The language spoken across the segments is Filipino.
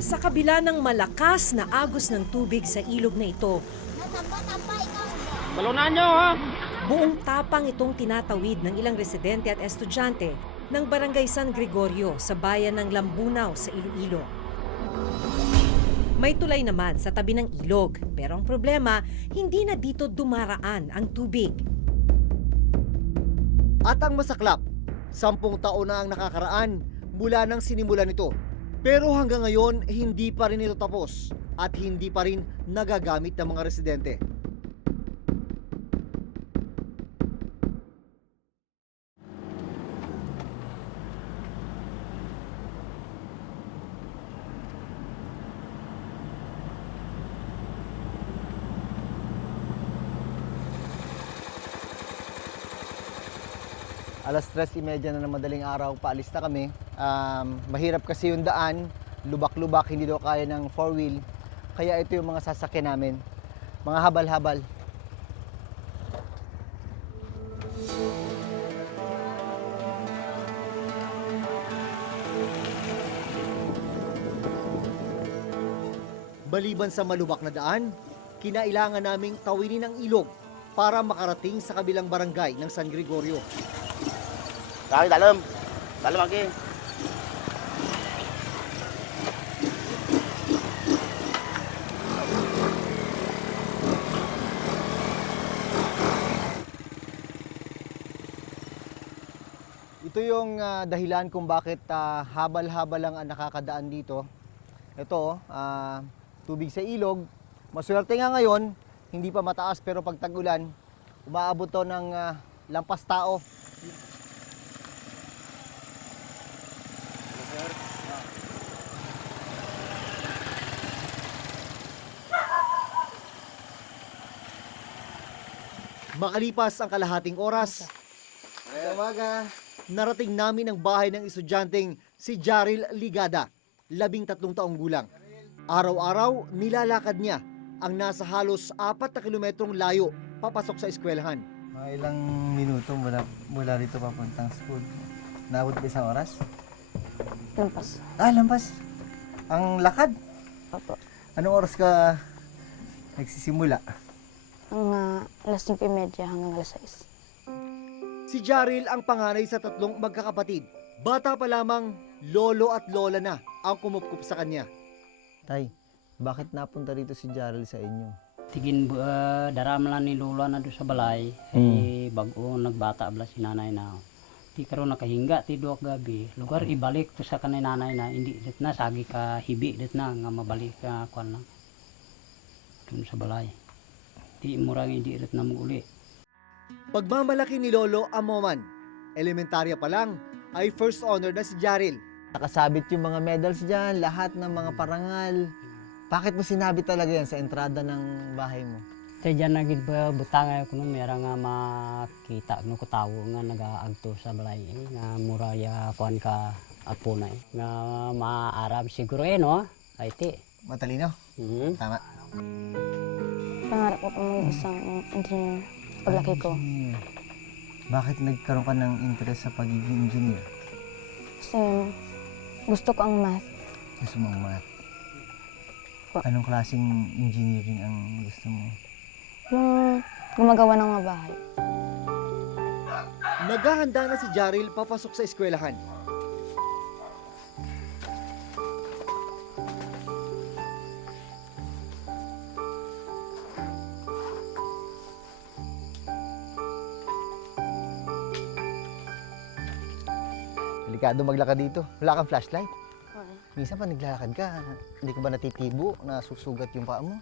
Sa kabila ng malakas na agos ng tubig sa ilog na ito, Balunan nyo, ha? buong tapang itong tinatawid ng ilang residente at estudyante ng Barangay San Gregorio sa bayan ng Lambunaw sa Iloilo. May tulay naman sa tabi ng ilog, pero ang problema, hindi na dito dumaraan ang tubig. At ang masaklap, 10 taon na ang nakakaraan mula nang sinimulan nito. Pero hanggang ngayon, hindi pa rin ito tapos at hindi pa rin nagagamit ng mga residente. Alas 3:30 na ng madaling araw, paalis na kami. Mahirap kasi yung daan, lubak-lubak, hindi daw kaya ng 4-wheel. Kaya ito yung mga sasakyan namin, mga habal-habal. Maliban sa malubak na daan, kinailangan naming tawinin ang ilog para makarating sa kabilang barangay ng San Gregorio. Lagi dalam. Dalam lagi. Ito yung dahilan kung bakit habal-habal lang ang nakakadaan dito. Ito, tubig sa ilog. Maswerte nga ngayon, hindi pa mataas pero pag tag-ulan, umaabot to ng lampas tao. Makalipas ang kalahating oras, narating namin ang bahay ng estudyanteng si Jaril Ligada, 13 taong gulang. Araw-araw, nilalakad niya ang nasa halos 4 na kilometrong layo papasok sa eskwelahan. Mga ilang minuto mula rito papuntang school. Naabot ba isang oras? Lampas. Lampas. Ang lakad. Opo. Anong oras ka nagsisimula? Ang alas 5:30 hanggang alas 6. Si Jaril ang panganay sa 3 magkakapatid. Bata pa lamang, lolo at lola na ang kumupkup sa kanya. Tay, bakit napunta rito si Jaril sa inyo? Tigin darama lang ni Lola na doon sa balay. Bago nagbata abla si nanay na. Ti karon nakahinga ti duwak gabi. Lugar ibalik to sa kanay nanay na hindi dit na sagi ka hibi dit na nga mabalik ka kwan na. Doon sa balay. Ti murang hindi dit na maguli. Pagmamalaki ni Lolo Amoman, elementarya pa lang ay first honor na si Jaril. Nakasabit yung mga medals dyan, lahat ng mga parangal. Bakit mo sinabi talaga yan sa entrada ng bahay mo? Tay dyan na gid ba butang ko nung mera nga makita no ko tawo nga nagaagto sa balay nga mura ya kwan ka apo na nga maarab siguro no. Ay ti. Matalino? Tama. Pangarap ko po maging isang engineer paglaki ko. Bakit nagkaroon ka ng interest sa pagiging engineer? Kasi gusto ko ang math. Gusto mo ang math? Po. Anong klaseng engineering ang gusto mo? Yung gumagawa ng mga bahay. Naghahanda na si Jaril papasok sa eskwelahan. Delikado maglakad dito. Wala kang flashlight. Okay. Minsan pa naglalakad ka, hindi ka ba natitibo na susugat yung paa mo?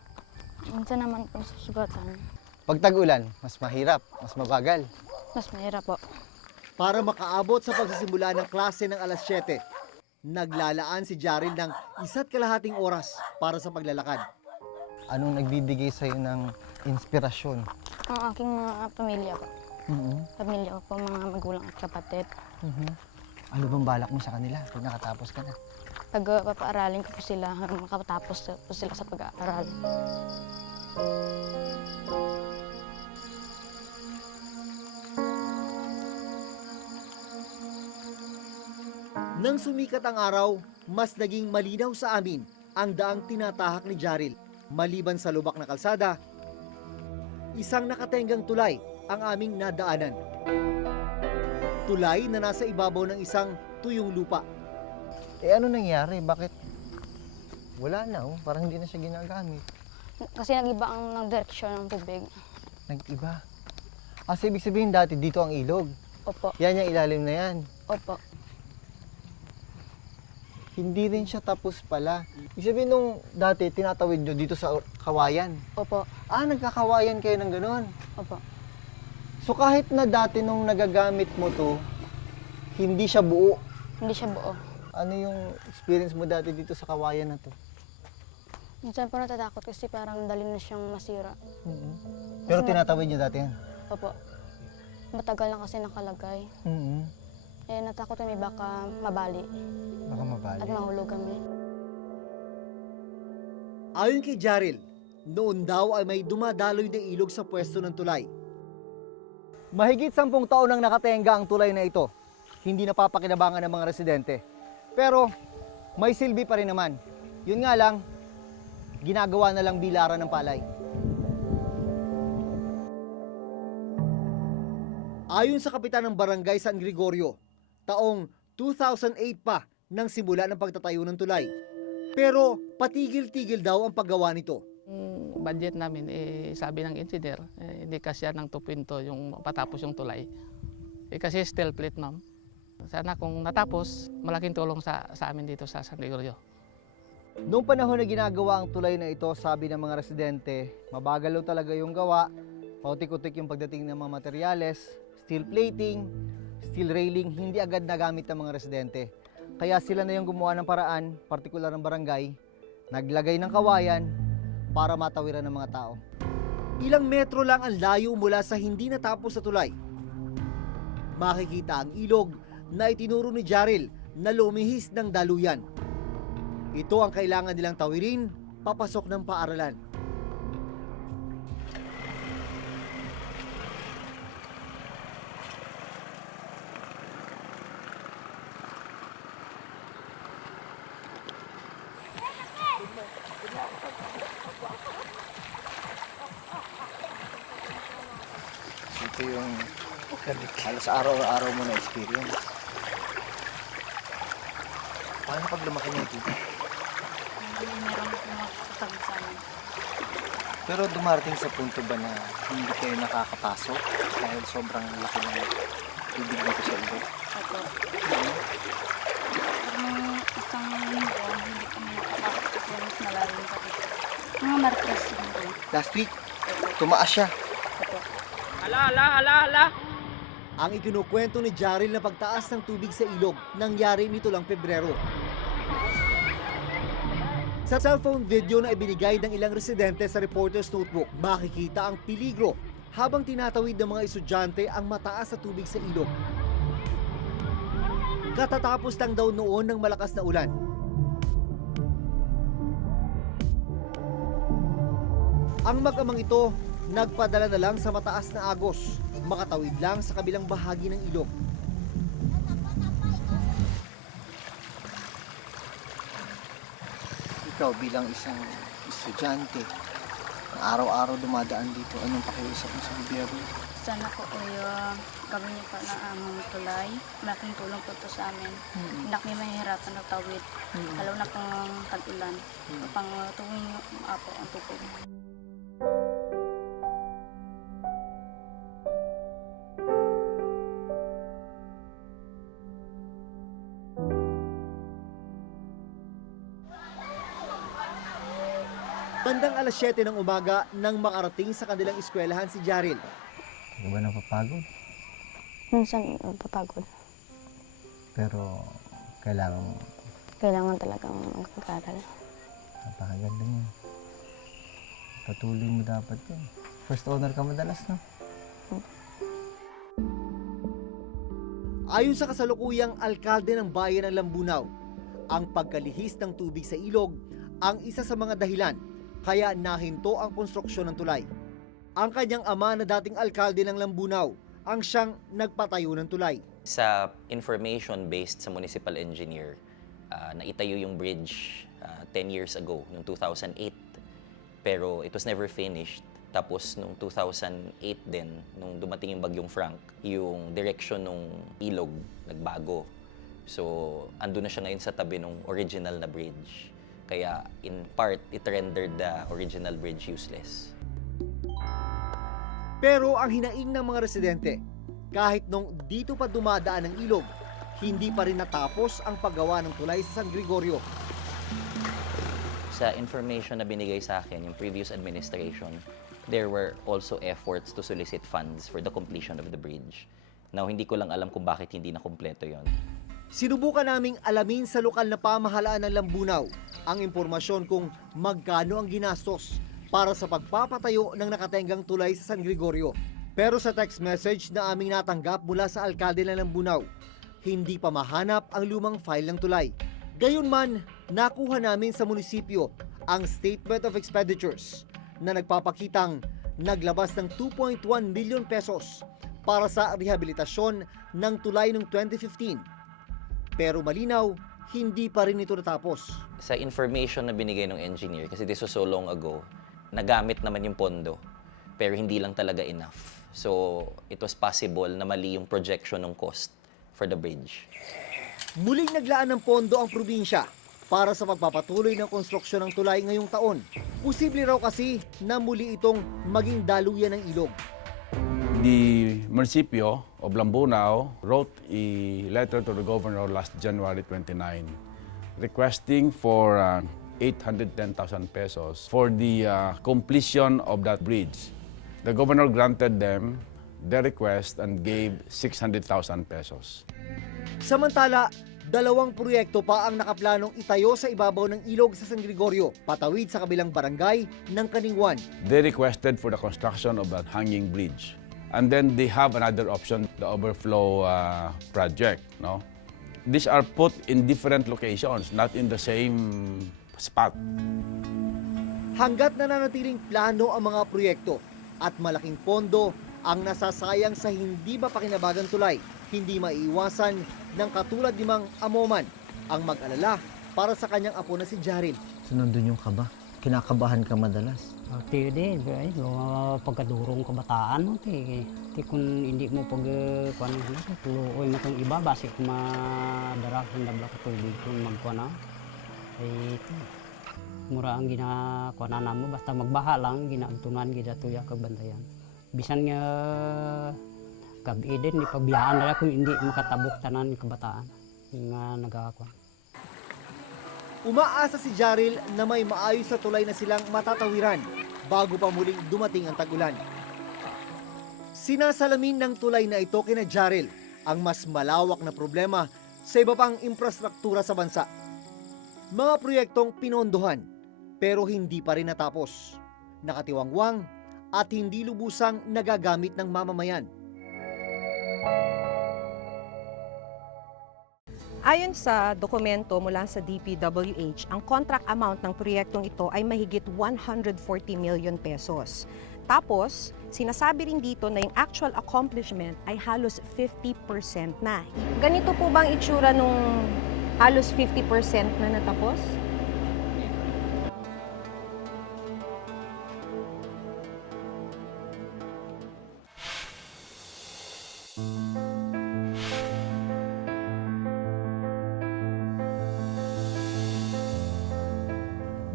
Minsan naman po susugatan. Pag tag-ulan, mas mahirap, mas mabagal. Mas mahirap po. Para makaabot sa pagsisimula ng klase ng alas 7, naglalaan si Jaril ng 1.5 oras para sa paglalakad. Anong nagbibigay sa'yo ng inspirasyon? Ang aking mga pamilya po. Pamilya ko po, mga magulang at kapatid. Ano bang balak mo sa kanila pag nakatapos ka na? Papaaralin ko po sila hanggang makatapos po sila sa pag-aaral. Nang sumikat ang araw, mas naging malinaw sa amin ang daang tinatahak ni Jaril. Maliban sa lubak na kalsada, isang nakatenggang tulay ang aming nadaanan. Tulay na nasa ibabaw ng isang tuyong lupa. Ano nangyari? Bakit? Wala na, oh. Parang hindi na siya ginagamit. Kasi nag-iba ang direksyon ng tubig. Nag-iba. So ibig sabihin dati dito ang ilog. Opo. Yan yung ilalim na yan. Opo. Hindi rin siya tapos pala. Ibig sabihin nung dati tinatawid nyo dito sa kawayan. Opo. Nagkakawayan kayo ng ganon. Opo. So kahit na dati nung nagagamit mo to, hindi siya buo. Hindi siya buo. Ano yung experience mo dati dito sa kawayan na to? Minsan po natatakot kasi parang dali na siyang masira. Pero tinatawid nyo dati yan? Opo. Matagal na kasi nakalagay. Eh, natakot kami baka mabali Baka mabali. at mahulog kami. Ayon kay Jaril, noon daw ay may dumadaloy na ilog sa pwesto ng tulay. Mahigit 10 taon nang nakatenga ang tulay na ito. Hindi napapakinabangan ng mga residente. Pero may silbi pa rin naman. Yun nga lang, ginagawa na lang bilaran ng palay. Ayon sa kapitan ng Barangay San Gregorio, taong 2008 pa nang simula ng pagtatayo ng tulay. Pero patigil-tigil daw ang paggawa nito. Yung budget namin, sabi ng engineer, hindi kasya ng 2.2 yung patapos yung tulay. Kasi steel plate, ma'am. Sana kung natapos, malaking tulong sa amin dito sa San Gregorio. Noong panahon na ginagawa ang tulay na ito, sabi ng mga residente, mabagal daw talaga yung gawa, pautik-utik yung pagdating ng mga materyales, steel plating, steel railing, hindi agad nagamit ng mga residente. Kaya sila na yung gumawa ng paraan, partikular ng barangay, naglagay ng kawayan para matawiran ng mga tao. Ilang metro lang ang layo mula sa hindi natapos na tulay. Makikita ang ilog na itinuro ni Jaril na lumihis ng daluyan. Ito ang kailangan nilang tawirin papasok ng paaralan. Ito yung halos araw-araw mo na experience. Paano pag lumaki na dito? Meron po nakakatabi sa amin. Pero dumarating sa punto ba na hindi kayo nakakapasok dahil sobrang laki ng tubig dito sa ilog? Opo. Nung isang linggo, hindi kami nakapasok kasi mas malalim pa dito. Mga Martes linggo. Last week, tumaas siya. Opo. Ang ikinukwento ni Jaril na pagtaas ng tubig sa ilog nangyari nito lang Pebrero. Sa cellphone video na ibinigay ng ilang residente sa Reporter's Notebook, makikita ang peligro habang tinatawid ng mga estudyante ang mataas na tubig sa ilog. Katatapos lang daw noon ng malakas na ulan. Ang mag-amang ito nagpadala na lang sa mataas na agos, makatawid lang sa kabilang bahagi ng ilog. Ikaw bilang isang estudyante na araw-araw dumadaan dito, anong pakiusap mo sa gobyerno? Sana po gawin niyo pa na ang tulay. Malaking tulong po ito sa amin. Hindi kami mahihirapan na tawid. Lalo na pang tag-ulan. Pang tuwing po ang tubig. Bandang alas 7 ng umaga nang makarating sa kanilang eskwelahan si Jaril. Hindi ba napapagod? Minsan papagod. Pero kailangan Kailangan talagang mag-aral. napakaganda niya. Patuloy mo dapat yun. First owner ka madalas, no? Ayon sa kasalukuyang alkalde ng bayan ng Lambunaw, ang pagkalihis ng tubig sa ilog ang isa sa mga dahilan kaya nahinto ang konstruksyon ng tulay. Ang kanyang ama na dating alkalde ng Lambunaw ang siyang nagpatayo ng tulay. Sa information based sa municipal engineer, naitayo yung bridge 10 years ago, noong 2008. Pero it was never finished. Tapos noong 2008 din, nung dumating yung Bagyong Frank, yung direction ng ilog nagbago. So, ando na siya ngayon sa tabi ng original na bridge. Kaya in part, it rendered the original bridge useless. Pero ang hinaing ng mga residente, kahit nung dito pa dumadaan ang ilog, hindi pa rin natapos ang paggawa ng tulay sa San Gregorio. Sa information na binigay sa akin, yung previous administration, there were also efforts to solicit funds for the completion of the bridge. Now, hindi ko lang alam kung bakit hindi na kumpleto yon. Sinubukan naming alamin sa lokal na pamahalaan ng Lambunaw ang impormasyon kung magkano ang ginastos para sa pagpapatayo ng nakatenggang tulay sa San Gregorio. Pero sa text message na aming natanggap mula sa alkalde ng Lambunaw, hindi pa mahanap ang lumang file ng tulay. Gayunman, nakuha namin sa munisipyo ang Statement of Expenditures na nagpapakitang naglabas ng 2.1 million pesos para sa rehabilitasyon ng tulay noong 2015. Pero malinaw, hindi pa rin ito natapos. Sa information na binigay ng engineer, kasi this was so long ago, nagamit naman yung pondo, pero hindi lang talaga enough. So, it was possible na mali yung projection ng cost for the bridge. Muling naglaan ng pondo ang probinsya para sa pagpapatuloy ng konstruksyon ng tulay ngayong taon. Posible raw kasi na muli itong maging daluyan ng ilog. The municipio of Lambunaw wrote a letter to the governor last January 29 requesting for 810,000 pesos for the completion of that bridge. The governor granted them their request and gave 600,000 pesos. Samantala, dalawang proyekto pa ang nakaplanong itayo sa ibabaw ng ilog sa San Gregorio, patawid sa kabilang barangay ng Kaningwan. They requested for the construction of that hanging bridge. And then they have another option, the overflow project. No? These are put in different locations, not in the same spot. Hanggat nananatiling plano ang mga proyekto at malaking pondo ang nasasayang sa hindi mapakinabagang tulay, hindi maiiwasan ng katulad ni Mang Amoman ang mag-alala para sa kanyang apo na si Jaril. Nandun yung kaba? Kinakabahan ka madalas? Ti din, pagkadurong kabataan mo, ti kung hindi mo kuan na, tuluoy mo itong iba, basi kung madarak yung dabla ka tubig kung magkuan na. Mura ang ginakuan na mo, basta magbaha lang, ginaagtunan, gidatuya kabantayan. Bisan nga gabi din, ipabiyaan na kung hindi makatabok tanan yung kabataan nga nagakakuan. Umaasa si Jaril na may maayos na tulay na silang matatawiran bago pa muling dumating ang tag-ulan. Sinasalamin ng tulay na ito kina Jaril ang mas malawak na problema sa iba pang infrastruktura sa bansa. Mga proyektong pinondohan pero hindi pa rin natapos, nakatiwangwang at hindi lubusang nagagamit ng mamamayan. Ayon sa dokumento mula sa DPWH, ang contract amount ng proyektong ito ay mahigit 140 million pesos. Tapos, sinasabi rin dito na yung actual accomplishment ay halos 50% na. Ganito po bang itsura nung halos 50% na natapos?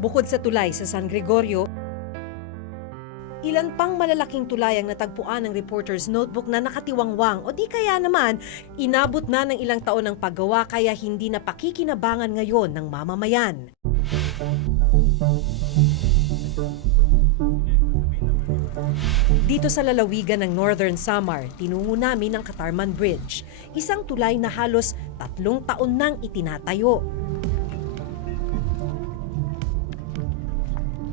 Bukod sa tulay sa San Gregorio, ilan pang malalaking tulay ang natagpuan ng reporter's notebook na nakatiwangwang o di kaya naman inabot na ng ilang taon ng paggawa kaya hindi na pakikinabangan ngayon ng mamamayan. Dito sa lalawigan ng Northern Samar, tinungo namin ang Katarman Bridge, isang tulay na halos 3 taon nang itinatayo.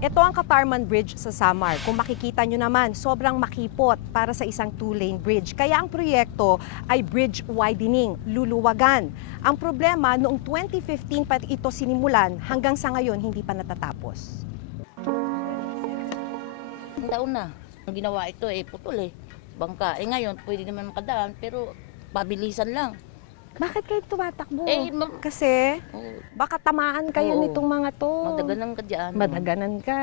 Ito ang Katarman Bridge sa Samar. Kung makikita nyo naman, sobrang makipot para sa isang 2-lane bridge. Kaya ang proyekto ay bridge widening, luluwagan. Ang problema, noong 2015 pa ito sinimulan, hanggang sa ngayon hindi pa natatapos. Taon na, ang ginawa ito putol bangka. Ngayon, pwede naman makadaan, pero pabilisan lang. Bakit kayo tumatakbo? Eh, Kasi oh, baka tamaan kayo Oo. nitong mga to. madaganan ka dyan. Madaganan ka.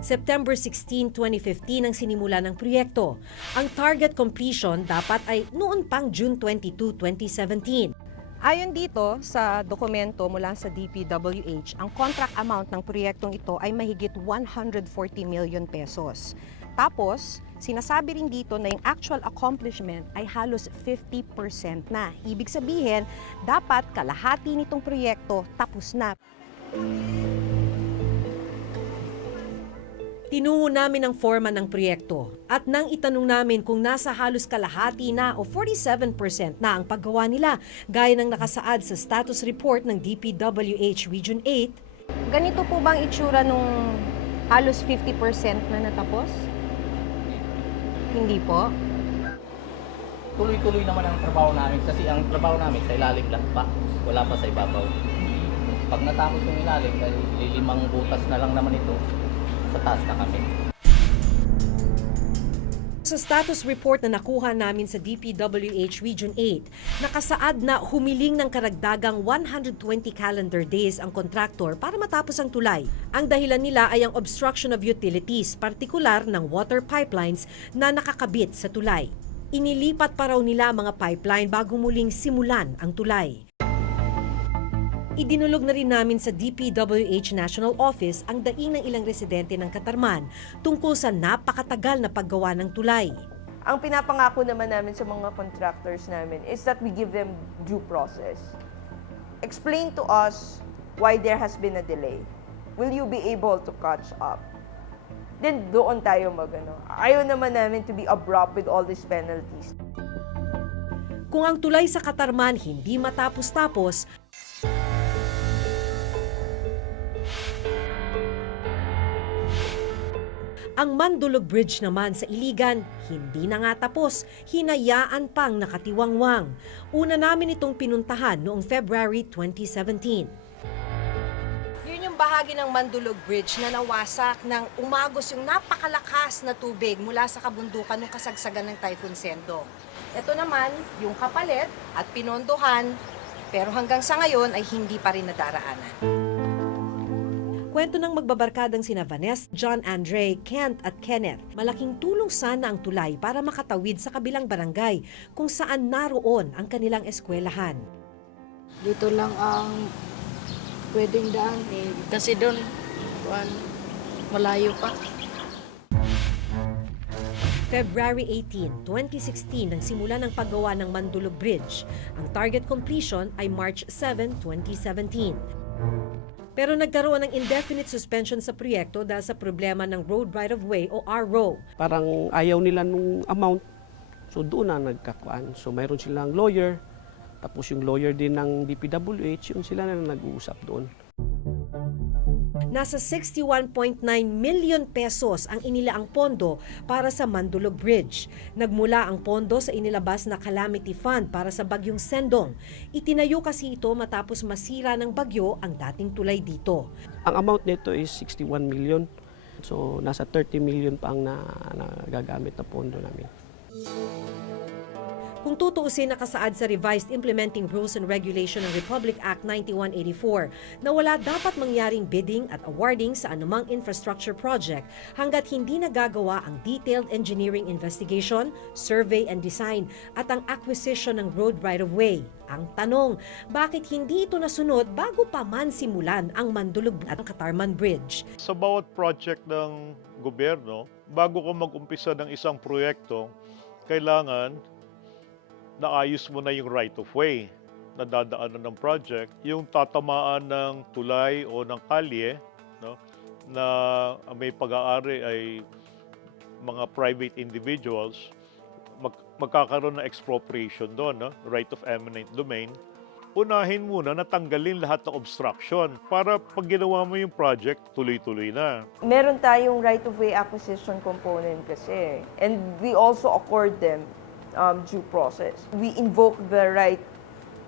September 16, 2015 ang sinimula ng proyekto. Ang target completion dapat ay noon pang June 22, 2017. Ayon dito sa dokumento mula sa DPWH, ang contract amount ng proyektong ito ay mahigit 140 million pesos. Tapos, sinasabi rin dito na yung actual accomplishment ay halos 50% na. Ibig sabihin, dapat kalahati nitong proyekto tapos na. Tinungo namin ang forma ng proyekto at nang itanong namin kung nasa halos kalahati na o 47% na ang paggawa nila, gaya ng nakasaad sa status report ng DPWH Region 8, Ganito po bang itsura nung halos 50% na natapos? Hindi po. Tuloy-tuloy naman ang trabaho namin kasi ang trabaho namin sa ilalim lang pa, wala pa sa ibabaw. Pag natapos yung ilalim, dahil lilimang butas na lang naman ito, sa taas na kami. Sa status report na nakuha namin sa DPWH Region 8, nakasaad na humiling ng karagdagang 120 calendar days ang kontraktor para matapos ang tulay. Ang dahilan nila ay ang obstruction of utilities, partikular ng water pipelines na nakakabit sa tulay. Inilipat pa raw nila mga pipeline bago muling simulan ang tulay. Idinulog na rin namin sa DPWH National Office ang daing ng ilang residente ng Katarman tungkol sa napakatagal na paggawa ng tulay. Ang pinapangako naman namin sa mga contractors namin is that we give them due process. Explain to us why there has been a delay. Will you be able to catch up? Then doon tayo magano. Ayaw naman namin to be abrupt with all these penalties. Kung ang tulay sa Katarman hindi matapos-tapos, ang Mandulog Bridge naman sa Iligan, hindi na nga tapos, hinayaan pang nakatiwangwang. Una namin itong pinuntahan noong February 2017. Yun yung bahagi ng Mandulog Bridge na nawasak ng umagos yung napakalakas na tubig mula sa kabundukan ng kasagsagan ng Typhoon Sendo. Ito naman, yung kapalit at pinondohan, pero hanggang sa ngayon ay hindi pa rin nadaraanan. Kwento ng magbabarkadang sina Vanessa, John Andre, Kent at Kenneth, malaking tulong sana ang tulay para makatawid sa kabilang barangay kung saan naroon ang kanilang eskwelahan. Dito lang ang pwedeng daan kasi doon malayo pa. February 18, 2016 nang simula ng paggawa ng Mandulog Bridge. Ang target completion ay March 7, 2017. Pero nagkaroon ng indefinite suspension sa proyekto dahil sa problema ng Road Right-of-Way o RRO. Parang ayaw nila nung amount, so doon na nagkakuan. So mayroon silang lawyer, tapos yung lawyer din ng DPWH, yung sila na nag-uusap doon. Nasa 61.9 million pesos ang inilaang pondo para sa Mandulog Bridge. Nagmula ang pondo sa inilabas na calamity fund para sa bagyong Sendong. Itinayo kasi ito matapos masira ng bagyo ang dating tulay dito. Ang amount nito is 61 million. So nasa 30 million pa ang nagagamit na pondo namin. Kung tutuusin, nakasaad sa Revised Implementing Rules and Regulation ng Republic Act 9184 na wala dapat mangyaring bidding at awarding sa anumang infrastructure project hanggat hindi nagagawa ang detailed engineering investigation, survey and design at ang acquisition ng road right-of-way. Ang tanong, bakit hindi ito nasunod bago pa man simulan ang Mandulog at Katarman Bridge? Sa bawat project ng gobyerno, bago ka mag-umpisa ng isang proyekto, kailangan naayos mo na yung right-of-way na dadaanan ng project, yung tatamaan ng tulay o ng kalye, no, na may pag-aari ay mga private individuals, magkakaroon ng expropriation doon, no, right of eminent domain. Unahin muna na tanggalin lahat ng obstruction para pag ginawa mo yung project, tuloy-tuloy na. Meron tayong right-of-way acquisition component kasi, and we also accord them due process. We invoke the right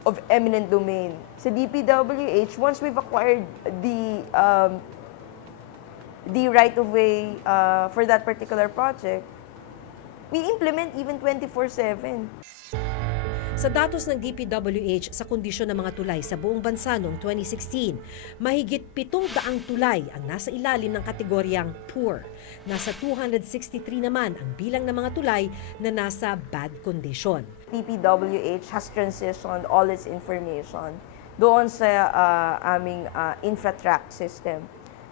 of eminent domain. Sa DPWH, once we've acquired the right of way for that particular project, We implement even 24/7. Sa datos ng DPWH sa kondisyon ng mga tulay sa buong bansa noong 2016, mahigit 700 tulay ang nasa ilalim ng kategoryang poor. Nasa 263 naman ang bilang ng mga tulay na nasa bad condition. DPWH has transitioned all its information doon sa aming InfraTrack system.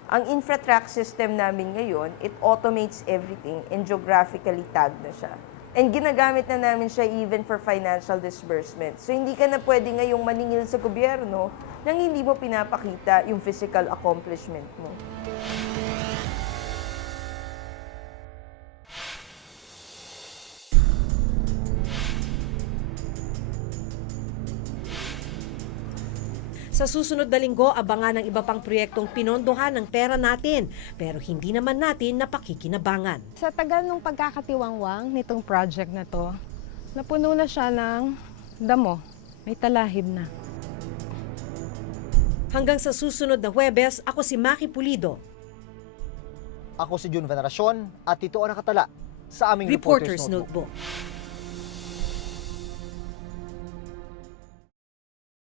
Ang InfraTrack system namin ngayon, it automates everything and geographically tagged na siya. And ginagamit na namin siya even for financial disbursement. So hindi ka na pwede ngayong maningil sa gobyerno nang hindi mo pinapakita yung physical accomplishment mo. Sa susunod na linggo, abangan ang iba pang proyektong pinondohan ng pera natin, pero hindi naman natin napakikinabangan. Sa tagal ng pagkakatiwangwang nitong project na to, napuno na siya ng damo. May talahib na. Hanggang sa susunod na Huwebes, ako si Maki Pulido. Ako si Jun Veneracion at ito ang nakatala sa aming Reporter's Notebook. Notebook.